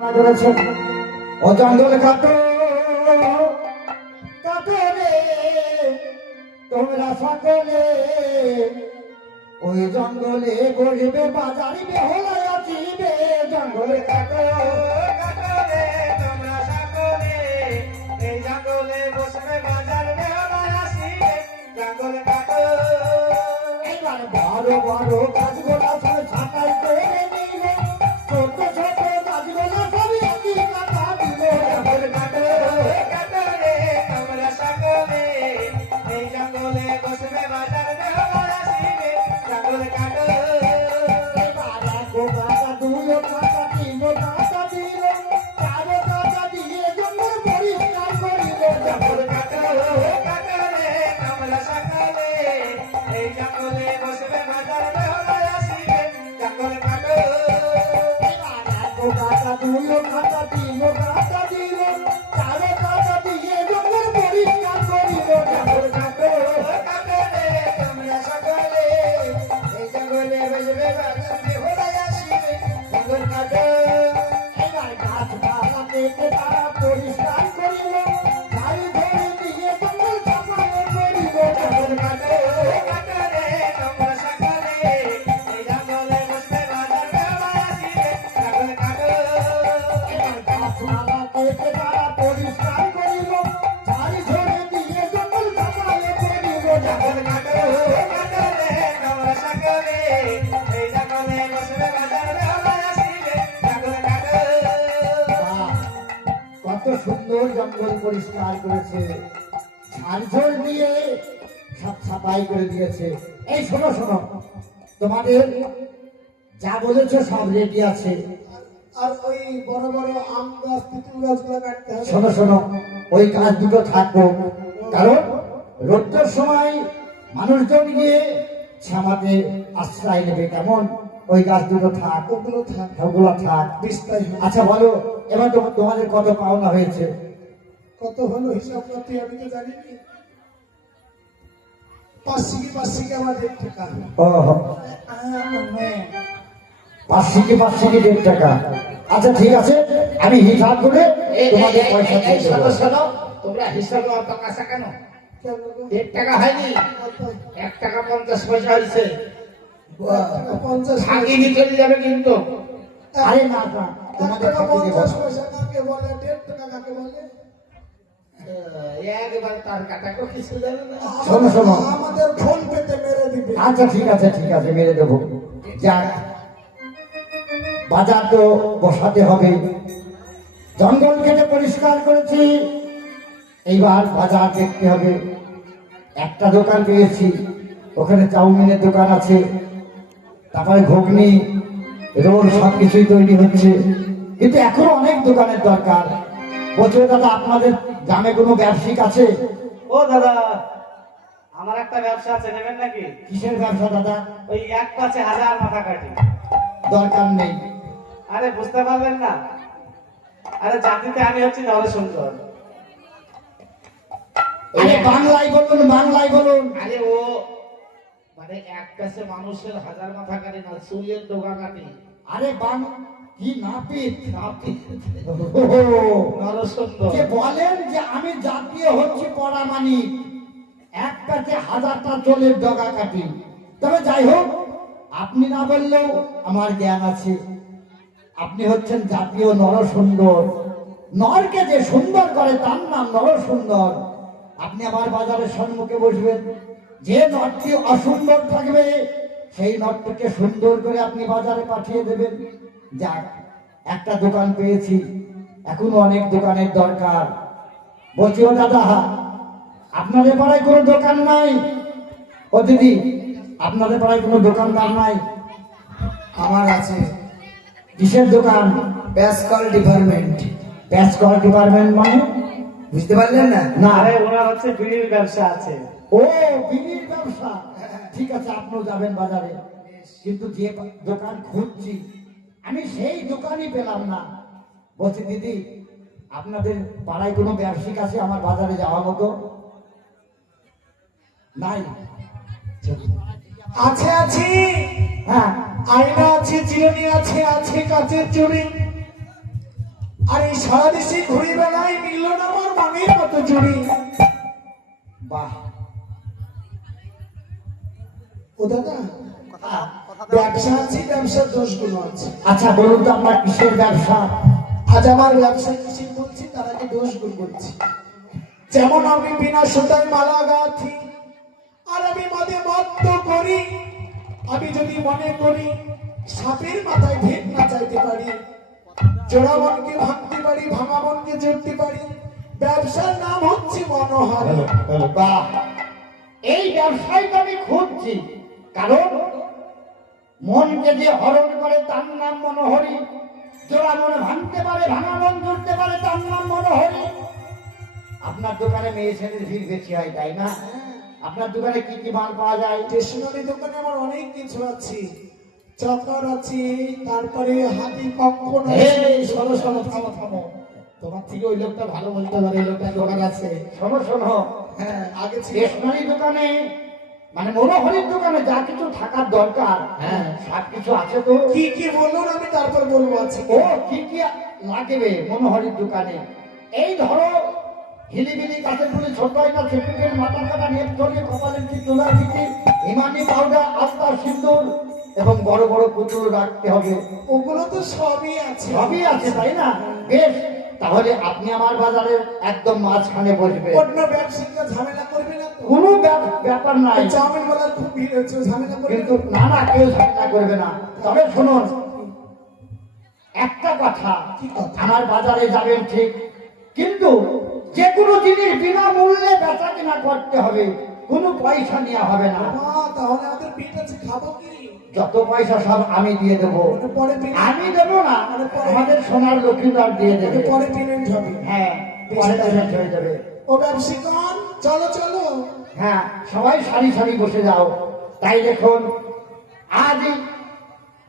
করেছেন ও জঙ্গল কাটো কাটো রে তোমরা সকলে ওই জঙ্গলে গড়বে বাজারি বেহলা আসিবে জঙ্গলে কাটো কাটো রে তোমরা সকলে এই জঙ্গলে বসবে বাজার বেহলা আসিবে জঙ্গলে কাটো এবার বড় বড় গাছগুলা সব ছাটাই করে নিলে ছোট ছোট গাছগুলা সবই একই কাটা দিলে জঙ্গলে কাটো কাটো রে তোমরা সকলে এই জঙ্গলে বসবে বাজার বেহলা আসিবে জঙ্গলে কাটো এবার এক কাটা দুই কাটা তিন কাটা দিল চার কাটা দিয়ে জঙ্গল পরিষ্কার করিল জঙ্গলে কাটো কাটো রে তোমরা সকলে এই জঙ্গলে বসবে বাজার বেহলা আসিবে জঙ্গলে কাটো কাটা দুই কাটা তিন কাটা দিল চার কাটা দিয়ে জঙ্গল পরিষ্কার করিল জঙ্গল কাটো কাটো রে তোমরা সকলে এই জঙ্গলে বসবে বাজার বেহলা আসিবে জঙ্গল কাটো এবার গাছপালা কেটে তারা পরিষ্কার করিল ঝাড়ু ধরে দিয়ে জঙ্গল সাফাই করিল জঙ্গল কাটো কাটো রে তোমরা সকলে এই জঙ্গলে বসবে বাজার বেহলা আসিবে জঙ্গল কাটো এবার গাছপালা কেটে তারা পরিষ্কার করিল ঝাড়ু ধরে দিয়ে জঙ্গল সাফাই করিল জঙ্গল কাটো কাটো রে তোমরা সকলে এই জঙ্গলে বসবে বাজার বেহলা আসিবে জঙ্গল কাটো কত সুন্দর জঙ্গল পরিষ্কার করেছে ঝাড়ঝড় দিয়ে সব সাফাই করে দিয়েছে এই শোনো শোনো তোমাদের যা বলেছো সব রেডি আছে আর ওই বড় বড় আম গাছ তেঁতুল গাছগুলো কাটতে হবে। শোনো শোনো ওই গাছ দুটো থাকবো কারণ রোদ্রের সময় মানুষজন গিয়ে ছামাতে আশ্রয় নেবে কেমন ওই গাছ দুটো থাক ওগুলো থাক, ওগুলো থাক বিস্তার হোক। আচ্ছা বলো এবার তোমাদের কত পাওনা হয়েছে কত হলো হিসাব করতে আমি তো জানি না। পাঁচশিকে আমার 1.5 টাকা। ও হ্যাঁ, 500 1.5 টাকা আচ্ছা ঠিক আছে আমি হিসাব করে তোমাদের পয়সা দিয়ে দেবো। শোনো তোমরা হিসাব অত কাঁচা কেন? কেন গো? 1.5 টাকা হয়নি, কত? 1 টাকা 50 পয়সা হয়েছে। 50 থাকিনি চলে যাবে কিন্তু। আরে না না 1 তোমাদের টাকা ফাঁকি দেবো 50 না। পয়সা কাকে বলে, 1.5 টাকা কাকে বলে? একবার তার কাটাকে কিছু জানে না। শোনো, শোনো। আমাদের ফোন পেতে মেরে দিবে। আচ্ছা ঠিক আছে মেরে দেবো যাক বাজার তো বসাতে হবে জঙ্গল কেটে পরিষ্কার করেছি এইবার বাজার দেখতে হবে একটা দোকান পেয়েছি ওখানে চাউমিনের দোকান আছে তারপরে ঘুগনি রোল সবকিছুই তৈরি হচ্ছে কিন্তু এখনো অনেক দোকানের দরকার বলছে দাদা আপনাদের গ্রামে কোনো ব্যবসায়িক আছে ও দাদা, আমার একটা ব্যবসা আছে, নেবেন নাকি? কিসের ব্যবসা দাদা ওই এক পাশে 1000 মাথা কাটি। দরকার নেই আরে বুঝতে পারলেন না? আরে জাতিতে আমি হচ্ছি নরসুন্দর। আরে বাংলায় বলুন আরে ও মানে এক কাছে মানুষের 1000 মাথা কাটে না, চুলের ডোকা কাটে। আরে কি নাপিত নরসুন্দর যে বলেন যে আমি জাতীয় হচ্ছে পরামানিক এক কাছে 1000টা চুলের ডগা কাটি তবে যাই হোক আপনি না বললেও আমার জ্ঞান আছে আপনি হচ্ছেন জাতীয় নরসুন্দর নরকে যে সুন্দর করে তার নাম নরসুন্দর আপনি আমার বাজারের সম্মুখে বসবেন যে নরটি অসুন্দর থাকবে সেই নরটিকে সুন্দর করে আপনি বাজারে পাঠিয়ে দেবেন যাক একটা দোকান পেয়েছি এখনো অনেক দোকানের দরকার বলছি ও দাদা আপনাদের পাড়ায় কোনো দোকান নাই ও দিদি আপনাদের পাড়ায় কোনো দোকানদার নাই আমার আছে কিসের দোকান ব্যাসকল ডিপার্টমেন্ট। ব্যাসকল ডিপার্টমেন্ট মানে বুঝতে পারলেন না? না আরে ওনার হচ্ছে বিড়ির ব্যবসা আছে। ও বিড়ির ব্যবসা ঠিক আছে আপনিও যাবেন বাজারে কিন্তু যে দোকান খুঁজছি আমি সেই দোকানই পেলাম না বলছি দিদি আপনাদের পাড়ায় কোনো ব্যবসায়িক আছে আমার বাজারে যাওয়ার মতো নাই আছে হ্যাঁ আয়না আছে, চিরুনি আছে, আছে কাচের চুড়ি, সারা দেশে ঘুরে বেড়াই, মিলল না আমার মনের মতো জুড়ি। বাহ, ও দাদা, ব্যবসা আছে, ব্যবসার দোষগুলো আছে। আচ্ছা বলুন তো আপনার কিসের ব্যবসা? আজ আমার ব্যবসা কিসে বলছি, তার আগে দোষগুলো বলছি। যেমন আমি বিনা সুতায় মালা গাঁথি, আর আমি মদে মত্ত করি। আমি যদি মনে করি সাপের মাথায় ভেদ না চাইতে পারি, জোড়া মনকে ভাঙতে পারি, ভাঙা মনকে জড়তে পারি। ব্যবসার নাম হচ্ছে মনোহারি। বাহ, এই ব্যবসায় তো আমি খুঁজছি, কারণ মনকে যে হরণ করে তার নাম মনোহরি, জোড়া মনে ভাঙতে পারে, ভাঙা মন জুড়তে পারে, তার নাম মনোহরি। আপনার দোকানে মেয়ে ছেলের ভিড় বেশি হয়, তাই না? আপনার দোকানে কি কি মাল পাওয়া যায়? স্টেশনারি দোকানে আমার অনেক কিছু আছে, চকর আছে, তারপরে হাতি কঙ্কন আছে। এই শোনো শোনো, থামো থামো, তোমার থেকে ওই লোকটা ভালো বলতে পারে, এই লোকটা দোকান আছে। শোনো শোনো, হ্যাঁ, আগে ছিল। স্টেশনারি দোকানে মানে মনোহরির দোকানে যা কিছু থাকার দরকার, হ্যাঁ। সব কিছু আছে তো? কি কি বলুন, আমি তারপর বলবো আছে। ও কি কি লাগবে মনোহরির দোকানে? এই ধরো হিলিবিলি কাঠের গুলি, ছোট একটা সেপিকের মাথা কাটা, নেপ ধরিয়ে কপালের কি তোলা দিকে, হিমানি পাউডার, আস্তার সিন্দুর এবং বড় বড় পুতুল রাখতে হবে। ওগুলো তো সবই আছে। সবই আছে, তাই না? বেশ, তাহলে আপনি আমার বাজারের একদম মাঝখানে বসবেন। অন্য ব্যবসায়ীরা ঝামেলা করবে না তো? কোনো ব্যাপার নাই, চাউমিন বলার খুব ভিড় হচ্ছে, ঝামেলা করবে কিন্তু না? না না, কেউ ঝামেলা করবে না। তবে শুনুন একটা কথা, কি কথা? আমার বাজারে যাবেন ঠিক, কিন্তু যে কোনো জিনিস বিনামূল্যে বেচা কিনা করতে হবে, কোনো পয়সা নেওয়া হবে না। তাহলে আমাদের পেট আছে, খাবো কি? যত পয়সা সব আমি দিয়ে দেবো। মানে পরে পেমেন্ট, আমি দেবো না, আমাদের সোনার লক্ষ্মীদার দিয়ে দেবে। পরে পেমেন্ট হবে। হ্যাঁ, পরে পেমেন্ট হয়ে যাবে। ও ব্যবসায়ীগণ, চলো চলো। হ্যাঁ, সবাই সারি সারি বসে যাও। তাই দেখুন, আজ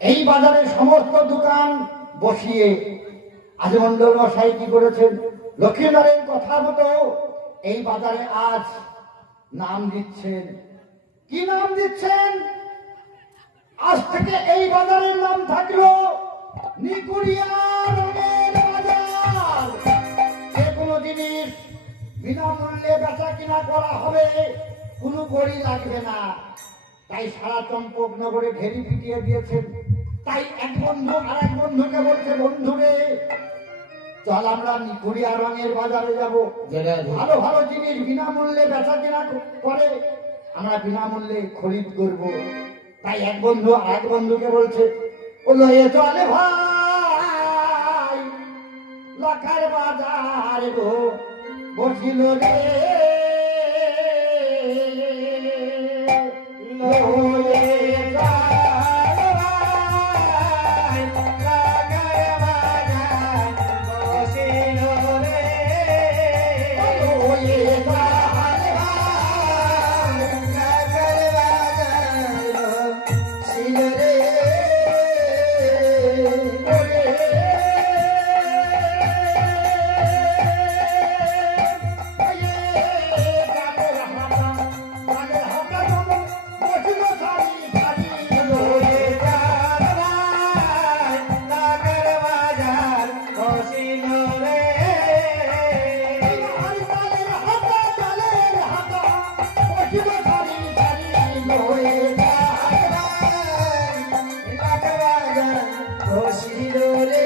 এই বাজারে সমস্ত দোকান বসিয়ে আজ মন্ডল মশাই কি করেছেন, লক্ষ্মীদারের কথা মতো এই বাজারে আজ নাম দিচ্ছেন। কি নাম দিচ্ছেন? আজ থেকে এই বাজারের নাম থাকলো নিকুড়িয়া রঙের বাজার। যে কোনো জিনিস বিনামূল্যে বেচা কিনা করা হবে, কোনো গড়ি লাগবে না। তাই সারা চম্পক নগরে ঘেরি পিটিয়ে দিয়েছেন। তাই এক বন্ধু আর এক বন্ধুকে বলছে, বন্ধুরে চল আমরা নিকুড়িয়া রঙের বাজারে যাব, ভালো ভালো জিনিস বিনামূল্যে বেচা কিনা করে আমরা বিনামূল্যে খরিদ করব। তাই এক বন্ধু আর এক বন্ধুকে বলছে, বললো এ চলে ভাই লাখার বাজার গো বসিল রে লয়ে যায় ভাই, লাখার বাজার বসিল রে, লয়ে যায় ভাই, লাখার বাজার বসিল রে। ওরে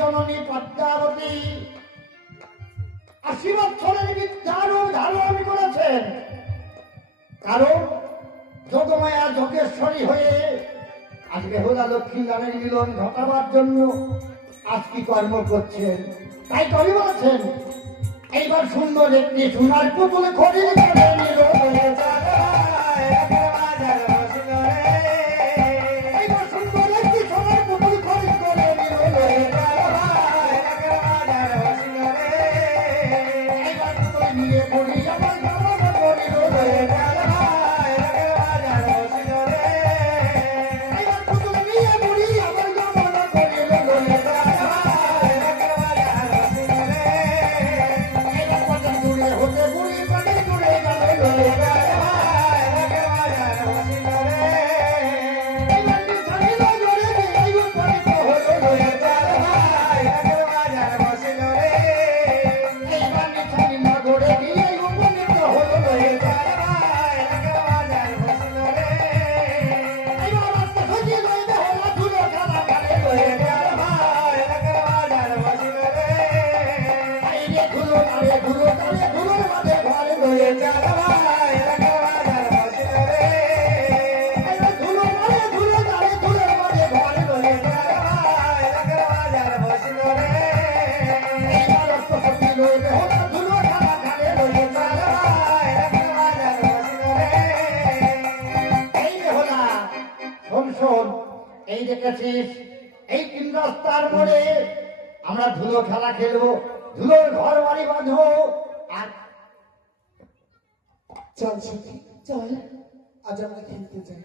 জননী পদ্মাবতী 80 বছরের বিদ্যারও ধারণ করেছেন, কারণ যোগমায়া যোগেশ্বরী হয়ে আজ বেহুলা লক্ষ্মীদানের মিলন ঘটাবার জন্য আজ কি কর্ম করছেন তাই কবি বলেছেন এইবার সুন্দর একটি সোনার পুতুল খড়ির করে নিল এইবার সুন্দর একটি সোনার পুতুল খড়ির করে নিল এইবার পুতুল নিয়ে পড়ি আমার গমন করিল এইবার পুতুল নিয়ে পড়ি আমার গমন করিল এইবার কত দূরে হতে বুড়ি পানি দূরে গেল এইবার নিছানিল জোরে এই উপনীত হলো এইবার নিছানিল জোরে এই উপনীত হলো এইবার রাস্তা খুঁজে লইবে হলো ধুলো খেলা খেলে আইরে ধুলো তারে ধুলোর মাঝে ঘরে এইবার ধুলো তারে ধুলোর মাঝে ঘরে এইবার রক্ত সত্যি লইবে হলো ধুলো খেলা খেলে এই রে হলা শোন শোন এই দেখেছিস এই তিন রাস্তার মোড়ে আমরা ধুলো খেলা খেলবো ধুলোর ঘর বাড়ি বাঁধবো আর চল সখী চল আজ আমরা খেলতে যাই